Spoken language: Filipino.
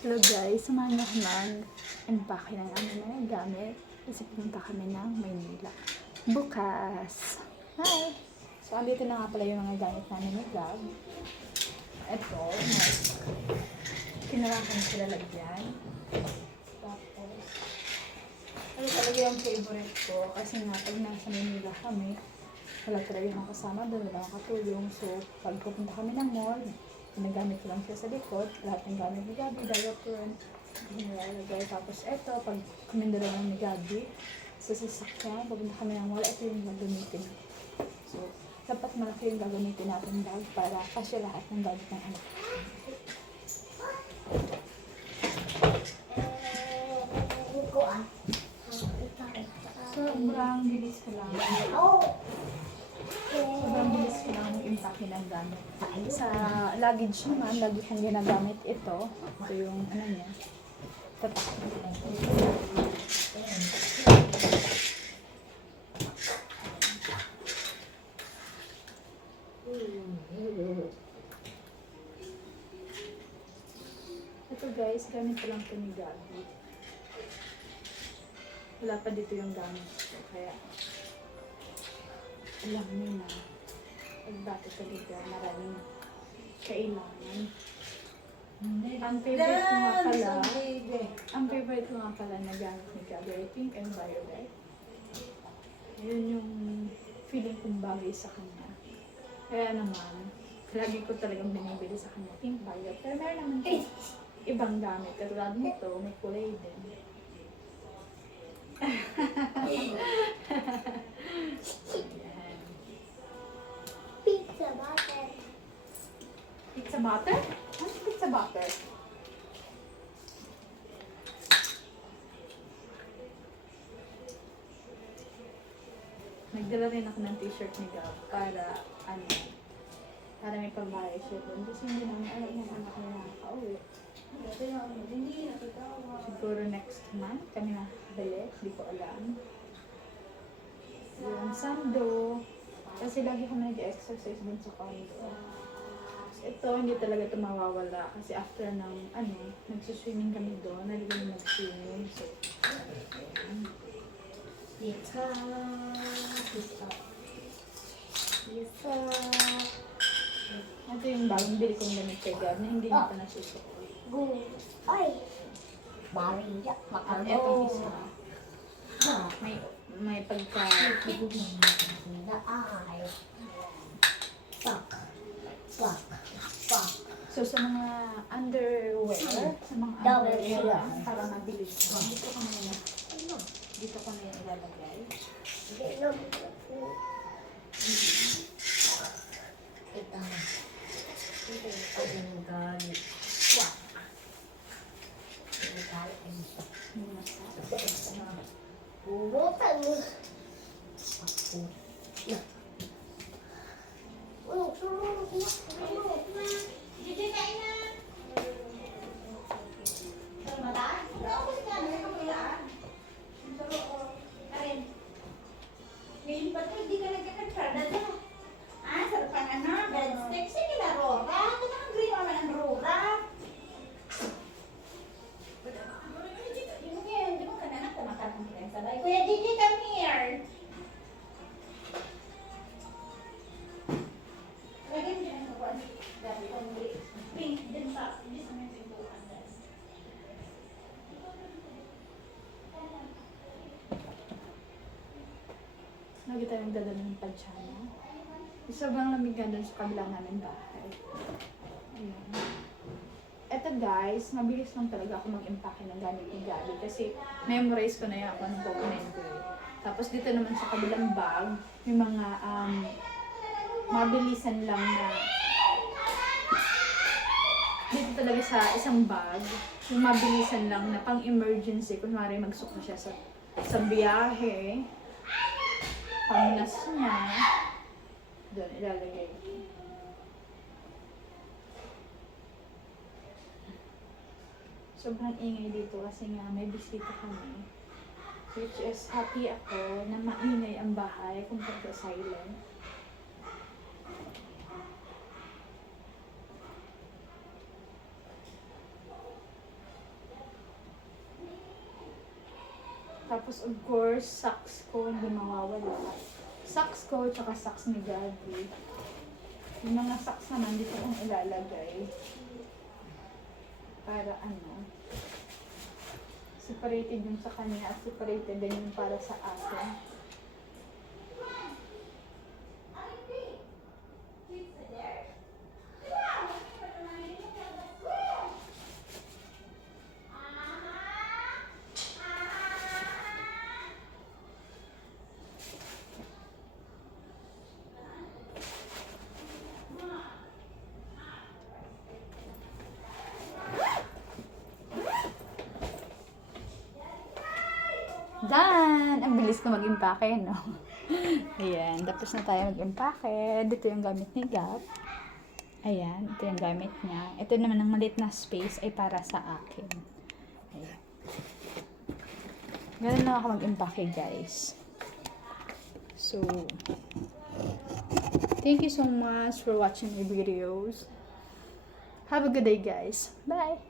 Hello guys, samahan niyo ako mag-empake ng aming mga gamit kasi pumunta kami ng Maynila bukas. Hi! So, andito na nga pala yung mga gamit namin ni Gab. Ito, kinuha ko na sila lagyan. Tapos, ano talaga yung favorite ko kasi nga pag nasa Maynila kami, wala talaga yung kasama doon, wala akong katulong. So, pag pupunta kami ng mall, ginagamit ko lang siya sa likod, lahat ng gamit ni Gabi, diaper, nilalagay. Tapos eto, pag kumindala lang ni Gabi, sa sasakyan, pupunta kami ng mall, ito yung gagamitin. So, dapat malaki yung gagamitin natin bag para kasya lahat ng gamit ng anak. Sobrang bilis ko lang. Sobrang bilis ko lang mag-impake ng gamit. Sa luggage naman, lagi kong ginagamit ito. Ito yung ano niya. Tatak. Ito guys, gamit ko lang ito ni Gabi. Wala pa dito yung gamit ko. Kaya alam niyo na pag talaga maraming kailangan. Ang favorite ko nga pala na gamit ni Gabi, pink and violet. Yun yung feeling kong bagay sa kanya. Kaya naman, lagi ko talagang binibili sa kanya pink, violet. Pero meron naman ibang gamit. Katulad nito, may kulay din. Pizza butter. Pizza butter? Ano pizza butter? Nagdala rin ako ng t-shirt ni Gab para may pambayad siya doon. Kasi hindi namin alam yung anak niya nakaka-uwi. Siguro next month kami nakabili. Hindi ko alam. Yung sando. Kasi lagi kami nag-exercise din sa condo. Ito, hindi talaga ito mawawala. Kasi after ng, nagsuswimming kami doon. Nalilang mag-swimming. So, Pizza. ito yung bagong bili kong gamit kay Gab na hindi niya pa nasusuko. Ay. Maria. At etong isa. May pagka... Ay. Fuck. So, sa mga underwear, sa mga Double underwear, sila. para mabilis. Dito ko na yung ilalagay. Ngayon pa ito, hindi ka nagkakatrada na. Sarap ang breadsticks. Sige na, Rora. Nakag-green naman ang Rora. Di mo ka na nagtamatapang kita yung sabay. Kuya Gigi, come here. Lagyan mo dyan ang kapuan. Dati kong pink din sa may pintuan. Lagi tayong dala ng padyana. Sobrang lamig nga doon sa kabilang namin bahay. Ayan. Eto guys, mabilis lang talaga ako mag-impake ng gamit ni Gabi kasi memorize ko na yan kung anong kukunin ko eh. Tapos dito naman sa kabilang bag, may mga mabilisan lang na dito talaga sa isang bag, yung mabilisan lang na pang-emergency, kunwari magsuka siya sa biyahe, panglas niya, doon ilalagay. Sobrang ingay dito kasi nga may bisita kami. Which is happy ako na maingay ang bahay kung sa silent. Tapos, of course, socks ko, hindi mawawala. Socks ko, tsaka socks ni Gabi. Yung mga socks naman, dito kong ilalagay. Para ano, separated yung sa kanya at separated din yung para sa akin. Done! Ang bilis ko mag-impake, no? Ayan, tapos na tayo mag-impake. Dito yung gamit ni Gab. Ayan, ito yung gamit niya. Ito naman ang maliit na space ay para sa akin. Ayan. Ganun lang ako mag-impake, guys. So, thank you so much for watching my videos. Have a good day, guys. Bye!